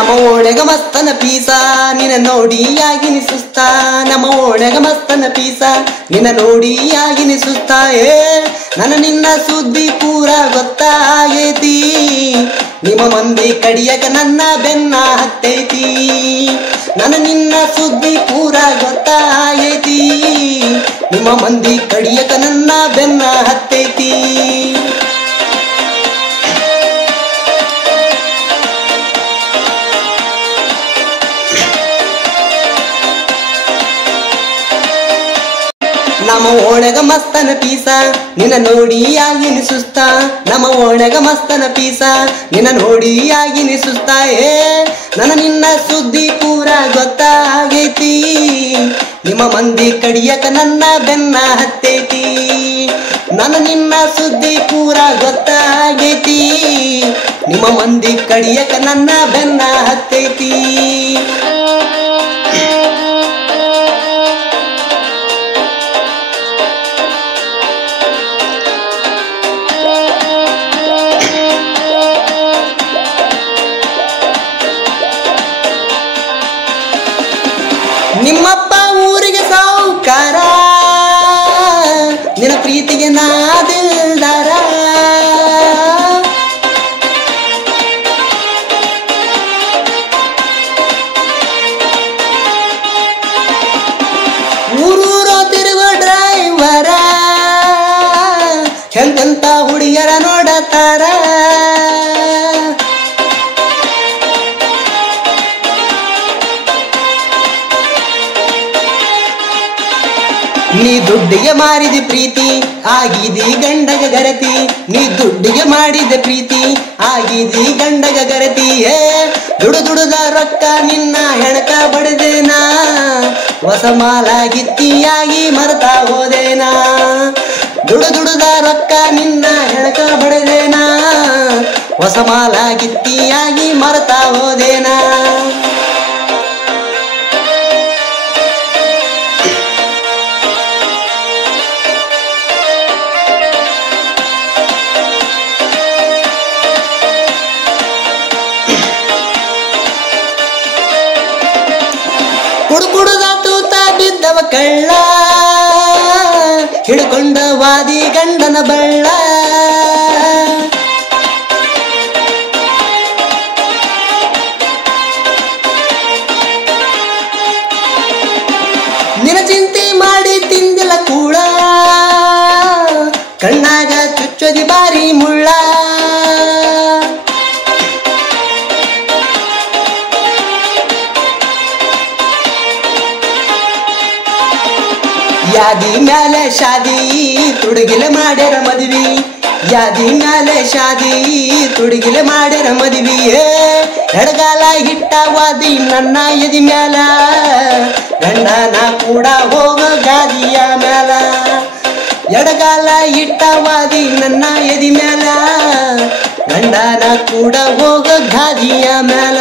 ನಮ್ಮ ಓಣೆಗ ಮಸ್ತನ ಪೀಸ ನಿನ್ನ ನೋಡಿ ಆಗಿನಿ ಸುಸ್ತ ನಮ್ಮ ಓಣೆಗ ಮಸ್ತನ ಪೀಸ ನಿನ್ನ ನೋಡಿ ಆಗಿನಿ ಸುಸ್ತ ನನ್ನ ನಿನ್ನ ಸುದ್ದಿ ಪೂರ ಗೊತ್ತಾಗೈತಿ ನಿಮ್ಮ ಮಂದಿ ಕಡಿಯಕ ನನ್ನ ಬೆನ್ನ ಹತ್ತೈತಿ ನನ್ನ ನಿನ್ನ ಸುದ್ದಿ ಪೂರ ಗೊತ್ತಾಗೈತಿ ನಿಮ್ಮ ಮಂದಿ ಕಡಿಯಕ ನನ್ನ ಬೆನ್ನ ಹತ್ತೈತಿ ನಮ್ಮ ಓಣೆಗ ಮಸ್ತನ ಪೀಸ ನಿನ್ನ ನೋಡಿ ಆಗಿನಿ ಸುಸ್ತ ನಮ್ಮ ಓಣೆಗ ಮಸ್ತನ ಪೀಸ ನಿನ್ನ ನೋಡಿ ಆಗಿನಿ ಸುಸ್ತ ನನ್ನ ನಿನ್ನ ಸುದ್ದಿ ಪೂರ ಗೊತ್ತಾಗೈತಿ ನಿಮ್ಮ ಮಂದಿ ಕಡಿಯಕ ನನ್ನ ಬೆನ್ನ ಹತ್ತೈತಿ ನನ್ನ ನಿನ್ನ ಸುದ್ದಿ ಪೂರ ಗೊತ್ತಾಗೈತಿ ನಿಮ್ಮ ಮಂದಿ ಕಡಿಯಕ ನನ್ನ ಬೆನ್ನ ಹತ್ತೈತಿ ನಿಮ್ಮಪ್ಪ ಊರಿಗೆ ಸಾವುಕಾರ ನಿನ್ನ ಪ್ರೀತಿಗೆ ನಾದಿಲ್ದಾರ ಊರೂರೋ ತಿರುಗೋ ಡ್ರೈವರ ಹೆಂಗಂತ ಹುಡುಗಿಯರ ನೋಡತಾರ ನೀ ದುಡ್ಡಿಗೆ ಮಾರಿದ ಪ್ರೀತಿ ಆಗಿದಿ ಗಂಡಗ ಗರತಿ ನೀ ದುಡ್ಡಿಗೆ ಮಾಡಿದ ಪ್ರೀತಿ ಆಗಿದಿ ಗಂಡಗ ಗರತಿ ದುಡುದ ರೊಕ್ಕ ನಿನ್ನ ಹೆಣಕ ಬಡದೇನಾ ಹೊಸ ಮಾಲಾಗಿತ್ತಿಯಾಗಿ ಮರ್ತಾ ಹೋದೇನಾ ದುಡುದ ರೊಕ್ಕ ನಿನ್ನ ಹೆಣಕ ಬಡದೇನಾ ಹೊಸ ಮಾಲಾಗಿತ್ತಿಯಾಗಿ ಮರ್ತಾ ಹೋದೇನಾ ಕುಡುಕುಡುದ ತೂತ ಬಿದ್ದವ ಕಳ್ಳ ಹಿಡ್ಕೊಂಡ ವಾದಿ ಗಂಡನ ಬಳ್ಳ ನಿನ ಚಿಂತೆ ಮಾಡಿ ತಿಂದಿಲ್ಲ ಕೂಡ ಕಣ್ಣಾಗ ಚುಚ್ಚದಿ ಬಾರಿ ಮುಳ್ಳ ಯಾದಿ ಮ್ಯಾಲೆ ಶಾದಿ ತುಡುಗಿಲೆ ಮಾಡ್ಯಾರ ಮದ್ವಿ ಯಾದಿ ಮ್ಯಾಲೆ ಶಾದಿ ತುಡುಗಿಲೆ ಮಾಡ್ಯಾರ ಮದ್ವಿ ಎಡಗಾಲ ಹಿಟ್ಟ ವಾದಿ ನನ್ನ ಎದಿ ಮ್ಯಾಲ ಗಂಡನ ಕೂಡ ಹೋಗ ಗಾದಿಯ ಮ್ಯಾಲ ಎಡಗಾಲ ಹಿಟ್ಟ ವಾದಿ ನನ್ನ ಎದಿ ಮ್ಯಾಲ ಗಂಡನ ಕೂಡ ಹೋಗ ಗಾದಿಯ ಮ್ಯಾಲ